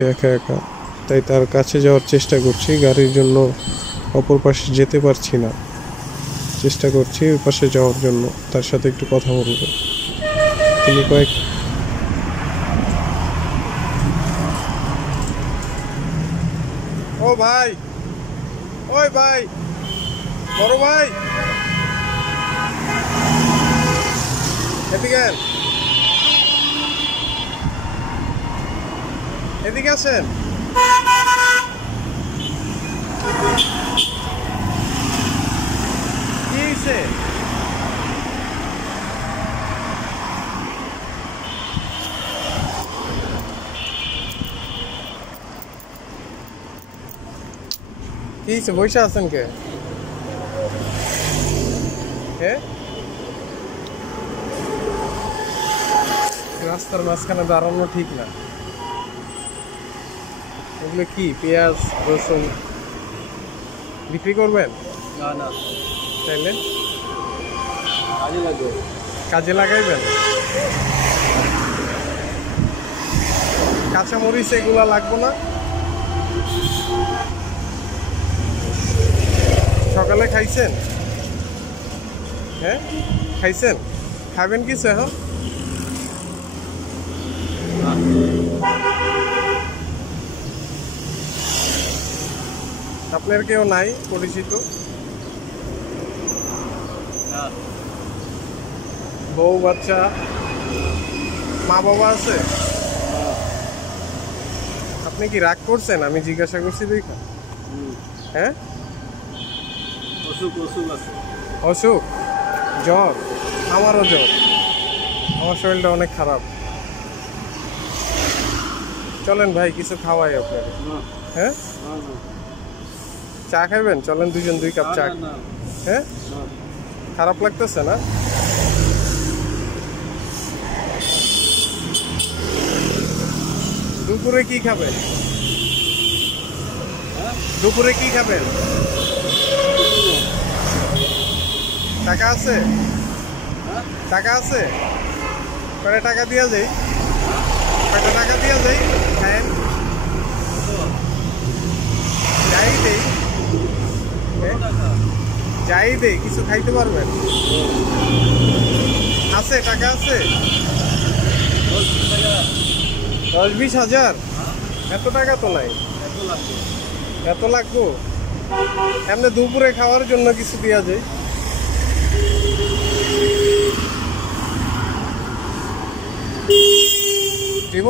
একা একা, তাই তার কাছে যাওয়ার চেষ্টা করছি। গাড়ির জন্য অপর পাশে যেতে পারছি না, চেষ্টা করছি ওই পাশে যাওয়ার জন্য, তার সাথে একটু কথা বলবো। তিনি ও ভাই, ওই ভাই, বড় ভাই, এদিকে এদিকে আসেন। কি হয়েছে? কি হয়েছে? বসে আছেন কে? রাস্তার মাঝখানে দাঁড়ানো ঠিক না। এগুলো কি পেঁয়াজ রসুন বিক্রি করবেন? না না, তাইলে কাজে লাগবে। কাজে লাগাইবেন? কাঁচা মরিচ এগুলা লাগবো না? সকালে খাইছেন? হ্যাঁ খাইছেন? খাবেন কিছু এখন? আপনার কেউ নাই পরিচিত? বউ বাচ্চা মা বাবা আছে? আপনি কি রাগ করছেন আমি জিজ্ঞাসা করছি দেখা? হ্যাঁ, অসুখ আছে। অসুখ? জ্বর? আমারও জ্বর, আমার শরীরটা অনেক খারাপ। চলেন ভাই কিছু খাওয়াই আপনাকে। হ্যাঁ, চা খাবেন? চলেন দুজন 2 কাপ চা। হ্যাঁ, খারাপ লাগতেছে না? দুপুরে কি খাবেন? দুপুরে কি খাবেন? টাকা আছে? টাকা আছে? কয়টা টাকা দিয়া যাই? কয়টা টাকা দিয়া যাই? খায়েন যাই দেই, যাই দেই, কিছু খাইতে পারবেন? আছে টাকা আছে? 10-20 হাজার? এত টাকা তো নাই। এত লাগবো? এমনি দুপুরে খাওয়ার জন্য কিছু দিয়া যায়? দিব?